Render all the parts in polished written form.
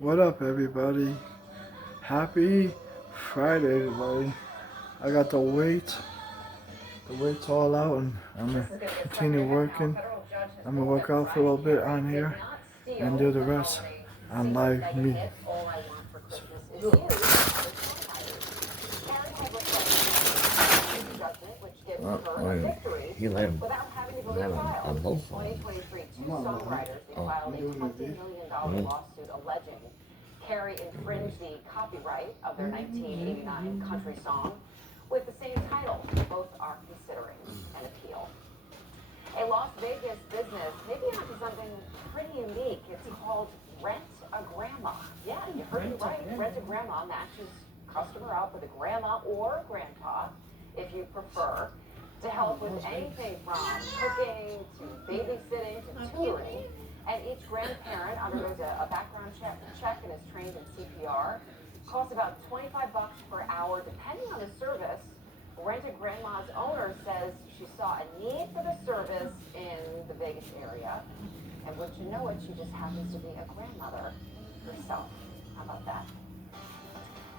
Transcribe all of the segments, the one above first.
What up, everybody? Happy Friday, everybody. I got the weight's all out, and I'm gonna continue working. I'm gonna work out for a little bit on here and do the rest on live me. Wait, he let him on both phones. Filed a $20 million lawsuit alleging Carey infringed the copyright of their 1989 country song with the same title. Both are considering an appeal. A Las Vegas business maybe onto something pretty unique. It's called Rent a Grandma. Yeah, you heard it right. Rent a Grandma matches customer up with a grandma or grandpa, if you prefer, to help with anything from cooking to babysitting to tutoring. And each grandparent undergoes a background check and is trained in CPR. Costs about $25 per hour, depending on the service. Rent a Grandma's owner says she saw a need for the service in the Vegas area. And wouldn't you know it, she just happens to be a grandmother herself. How about that?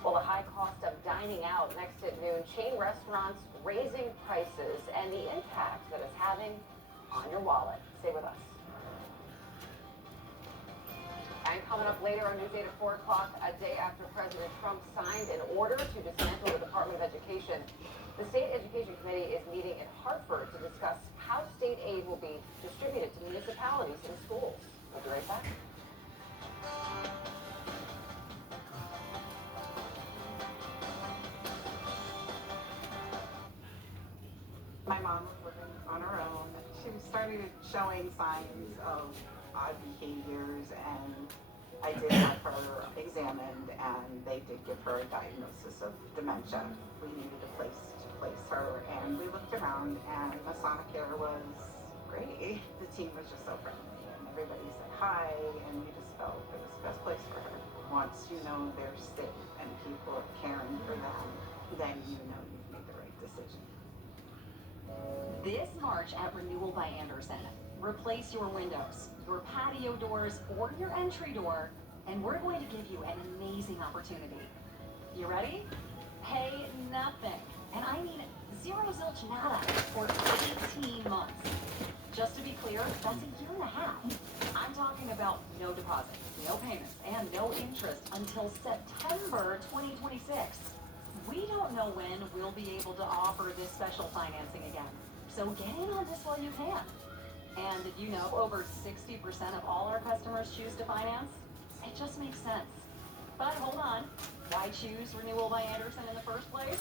Well, the high cost of dining out next at noon, chain restaurants raising prices, and the impact that it's having on your wallet. Stay with us. And coming up later on News 8 at 4 o'clock, a day after President Trump signed an order to dismantle the Department of Education, the State Education Committee is meeting in Hartford to discuss how state aid will be distributed to municipalities and schools. We'll be right back. My mom was living on her own. She started showing signs of odd behaviors, and I did have her examined, and they did give her a diagnosis of dementia. We needed a place to place her, and we looked around, and Masonic was great. The team was just so friendly, and everybody said hi, and we just felt it was the best place for her. Once you know they're safe and people are caring for them, then you know you've made the right decision. This March at Renewal by Anderson, replace your windows, your patio doors, or your entry door, and we're going to give you an amazing opportunity. You ready? Pay nothing. And I mean zero zilch nada for 18 months. Just to be clear, that's a year and a half. I'm talking about no deposit, no payments, and no interest until September 2026. We don't know when we'll be able to offer this special financing again. So get in on this while you can. And did you know over 60% of all our customers choose to finance? It just makes sense. But hold on, why choose Renewal by Anderson in the first place?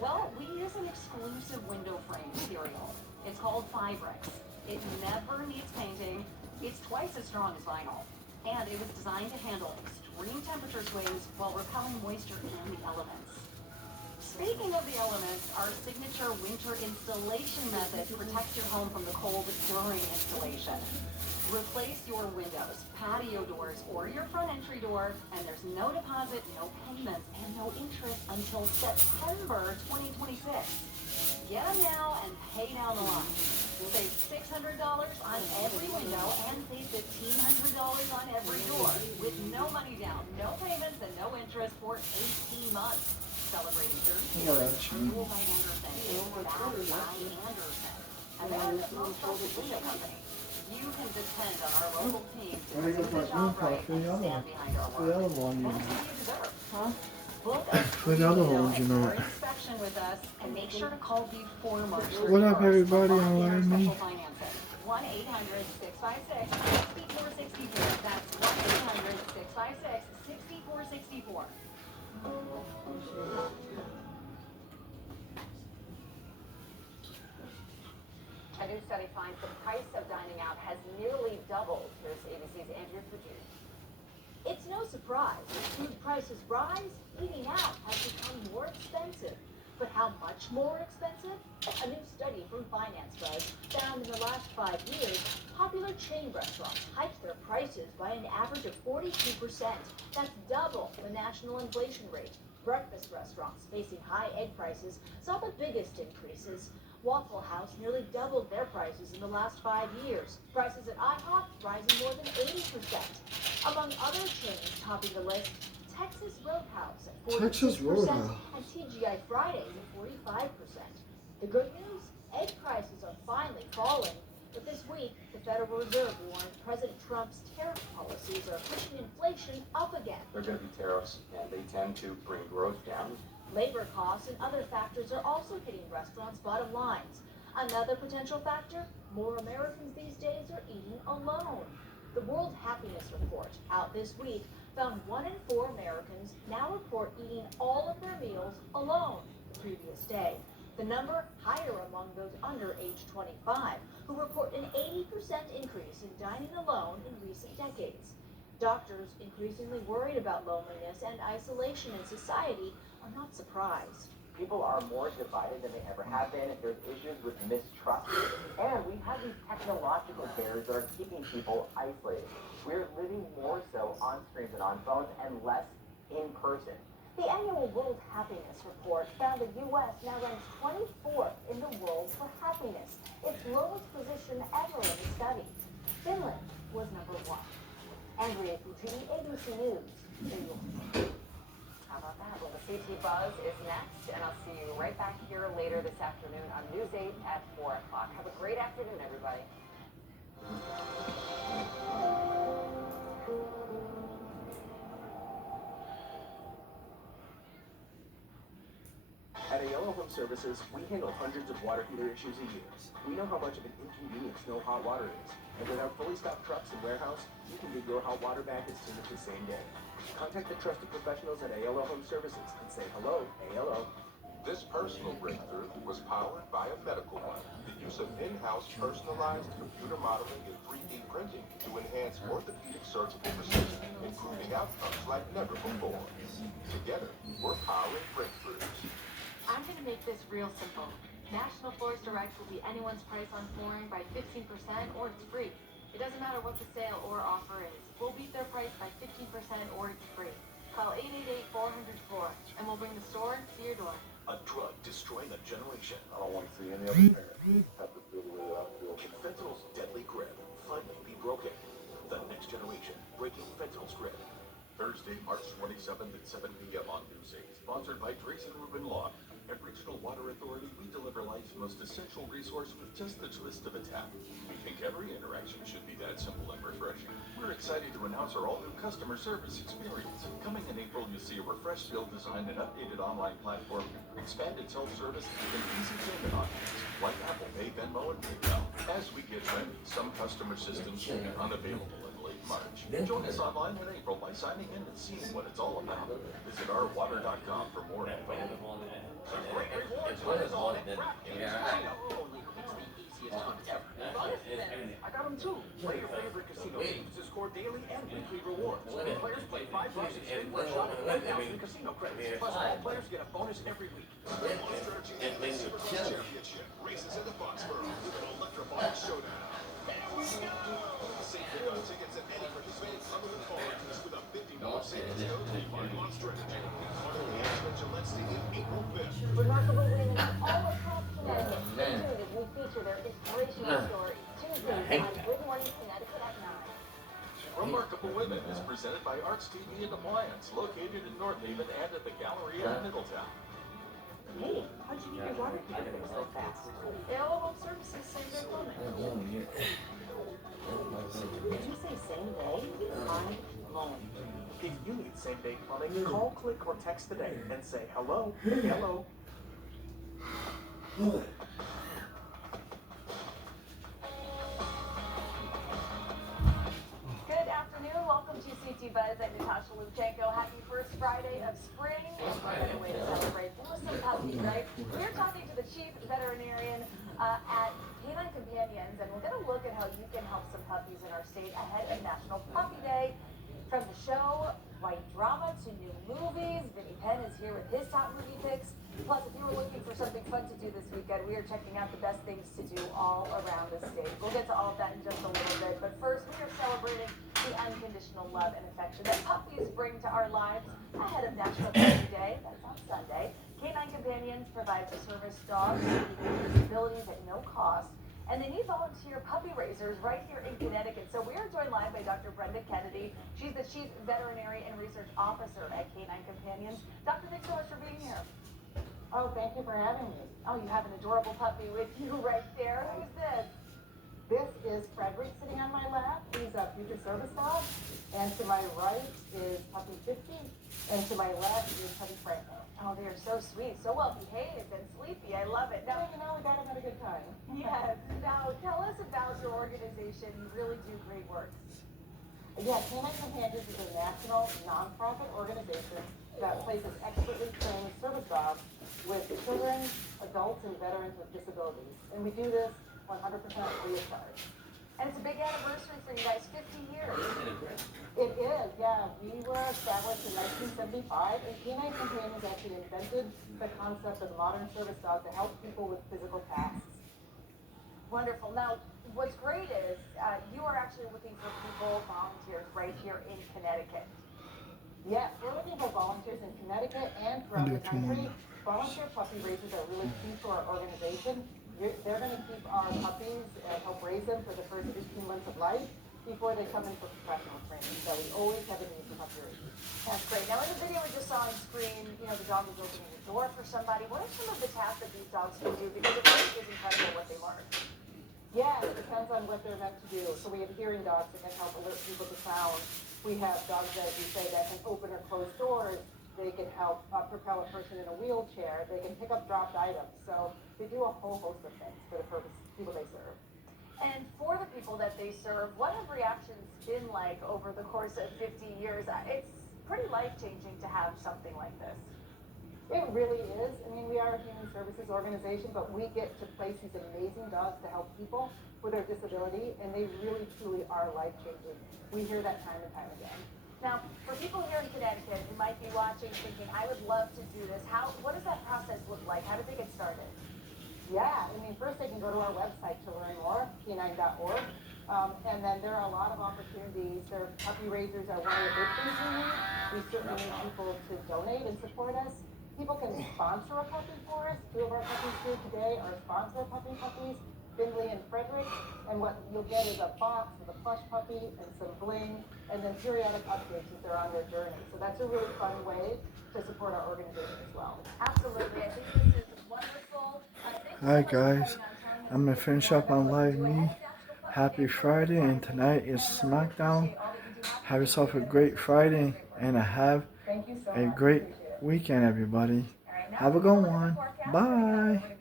Well, we use an exclusive window frame material. It's called Fibrex. It never needs painting. It's twice as strong as vinyl. And it was designed to handle extreme temperature swings while repelling moisture and the elements. Speaking of the elements, our signature winter installation method protects your home from the cold during installation. Replace your windows, patio doors, or your front entry door, and there's no deposit, no payments, and no interest until September 2026. Get them now and pay down the line. Save $600 on every window and save $1,500 on every door with no money down, no payments, and no interest for 18 months. Celebrating 30 years, Renewal by Anderson is backed by Anderson, America's most trusted window company. You can depend on our local team to do the job right and stand behind our work. The other one, you That's know. what you deserve. Huh? Book a For the other ones, you know. free inspection with us, and make sure to call before March 31st. What up, everybody? For How are special you? financing. 1-800-656-6464. That's 1-800-656-6464. A new study finds the price of dining out has nearly doubled. Here's ABC's Andrea Fujita. It's no surprise as food prices rise, eating out has become more expensive. But how much more expensive? A new study from Finance Buzz found in the last 5 years, popular chain restaurants hiked their prices by an average of 42%. That's double the national inflation rate. Breakfast restaurants facing high egg prices saw the biggest increases. Waffle House nearly doubled their prices in the last 5 years. Prices at IHOP rising more than 80%. Among Among other chains topping the list, Texas Roadhouse at 46% Texas Roadhouse. and TGI Fridays at 45%. The good news? Egg prices are finally falling. But this week, the Federal Reserve warned President Trump's tariff policies are pushing inflation up again. There are going to be tariffs, and they tend to bring growth down. Labor costs and other factors are also hitting restaurants' bottom lines. Another potential factor, more Americans these days are eating alone. The World Happiness Report, out this week, found 1 in 4 Americans now report eating all of their meals alone the previous day. The number higher among those under age 25, who report an 80% increase in dining alone in recent decades. Doctors, increasingly worried about loneliness and isolation in society, are not surprised. People are more divided than they ever have been. There's issues with mistrust. And we have these technological barriers that are keeping people isolated. We're living more so on screens and on phones and less in person. The annual World Happiness Report found the U.S. now ranks 24th in the world for happiness, its lowest position ever in the study. Finland was number 1. Andrea Puccini, ABC News, New York. How about that? Well, the CT Buzz is next, and I'll see you right back here later this afternoon on News 8 at 4 o'clock. Have a great afternoon, everybody. At AOL Home Services, we handle hundreds of water heater issues a year. We know how much of an inconvenience no hot water is. And with our fully stocked trucks and warehouse, you can get your hot water back as soon as the same day. Contact the trusted professionals at AOL Home Services and say hello, AOL. This personal breakthrough was powered by a medical one. The use of in-house personalized computer modeling and 3D printing to enhance orthopedic surgical precision, improving outcomes like never before. Together, we're powering breakthroughs. I'm going to make this real simple. National Floors Direct will be anyone's price on flooring by 15% or it's free. It doesn't matter what the sale or offer is. We'll beat their price by 15% or it's free. Call 888-400-FLOOR and we'll bring the store to your door. A drug destroying a generation. I don't want to see any other parent have to feel the way that I feel. Fentanyl's deadly grip finally be broken. The next generation breaking fentanyl's grip. Thursday, March 27th at 7 p.m. on News 8. Sponsored by Tracy Rubin Law. At Regional Water Authority, we deliver life's most essential resource with just the twist of a tap. We think every interaction should be that simple and refreshing. We're excited to announce our all-new customer service experience. Coming in April, you'll see a refreshed build design and updated online platform, expanded self-service, and easy payment options like Apple Pay, Venmo, and PayPal. As we get ready, some customer systems will be unavailable in late March. Join us online in April by signing in and seeing what it's all about. Visit ourwater.com for more info. Great rewards is on it. I got them too. Play your favorite casino games to score daily and weekly rewards. Players play $5 and spin for a shot at 1,000 casino credits. Plus, all players get a bonus every week. Championship races in the Foxborough with an electrifying showdown. Here we go! Save your tickets at any participating Summerlin Farms with a $50 savings code refund on strategy. Part of the Ashland Gillette Stadium, April 5th. Remarkable women all across Connecticut. Stay tuned as we feature their inspirational stories Tuesdays on Good Morning Connecticut at 9. Remarkable Women is presented by Arts TV and Appliance, located in North Haven and at the Galleria in Middletown. Hey, how'd you get your water heater fixed so fast? AOL Home Services, same-day plumbing. Did you say same day? I'm blown. If you need same-day plumbing, call, click, or text today and say hello, hello. Good afternoon. Welcome to CT Buzz. I'm Natasha Lubchenko. Happy first Friday of spring. And what better way to celebrate than with some puppies, right? We're talking to the chief veterinarian at Canine Companions, and we're going to look at how you can help some puppies in our state ahead of National Puppy Day. From the show, white drama, to new movies, Vinny Penn is here with his top movie picks. Plus, if you were looking for something fun to do this weekend, we are checking out the best things to do all around the state. We'll get to all of that in just a little bit, but first, we are celebrating the unconditional love and affection that puppies bring to our lives ahead of National Puppy Day. That's on Sunday. Canine Companions provides a service dogs with disabilities at no cost, and they need volunteer puppy raisers right here in Connecticut. So we are joined live by Dr. Brenda Kennedy. She's the Chief Veterinary and Research Officer at Canine Companions. Doctor, thanks so much for being here. Oh, thank you for having me. Oh, you have an adorable puppy with you right there. Who's this? This is Frederick sitting on my lap. He's a future service dog. And to my right is puppy 50. And to my left is puppy Franco. Oh, they are so sweet, so well behaved and sleepy. I love it. Now, You know, we got him at a good time. yes. Now, tell us about your organization. You really do great work. Yeah, Canine Companions is a national nonprofit organization that places expertly trained service dogs with children, adults, and veterans with disabilities. And we do this 100% free of charge. And it's a big anniversary for you guys, 50 years. It is, yeah. We were established in 1975, and Canine Companions actually invented the concept of modern service dog to help people with physical tasks. Wonderful. Now, what's great is you are actually looking for people, volunteers, right here in Connecticut. Yes, we're looking for volunteers in Connecticut and throughout the country. Volunteer puppy raisers are really key to our organization. They're going to keep our puppies and help raise them for the first 15 months of life before they come in for professional training. So we always have a need for puppy raisers. That's great. Now, in the video we just saw on screen, you know, the dog was opening the door for somebody. What are some of the tasks that these dogs can do? Because it really is incredible what they learn. Yeah, it depends on what they're meant to do. So we have hearing dogs that can help alert people to sound. We have dogs, as you say, that can open or close doors. They can help propel a person in a wheelchair. They can pick up dropped items. So they do a whole host of things for the people they serve. And for the people that they serve, what have reactions been like over the course of 50 years? It's pretty life-changing to have something like this. It really is. I mean, we are a human services organization, but we get to place these amazing dogs to help people with their disability, and they really, truly are life-changing. We hear that time and time again. Now, for people here in Connecticut who might be watching thinking, I would love to do this, what does that process look like? How do they get started? Yeah, I mean, first they can go to our website to learn more, canine.org. And then there are a lot of opportunities. Puppy raisers are one of the big things we need. We certainly need people to donate and support us. People can sponsor a puppy for us. 2 of our puppies here today are sponsor puppies, Finley and Frederick. And what you'll get is a box with a plush puppy and some bling, and then periodic updates as they're on their journey. So that's a really fun way to support our organization as well. Absolutely. I think this is wonderful. Alright guys, I'm going to finish up on Live Me. Happy Friday, and tonight is Smackdown. Have yourself a great Friday, and have a great weekend, everybody. Have a good one. Bye.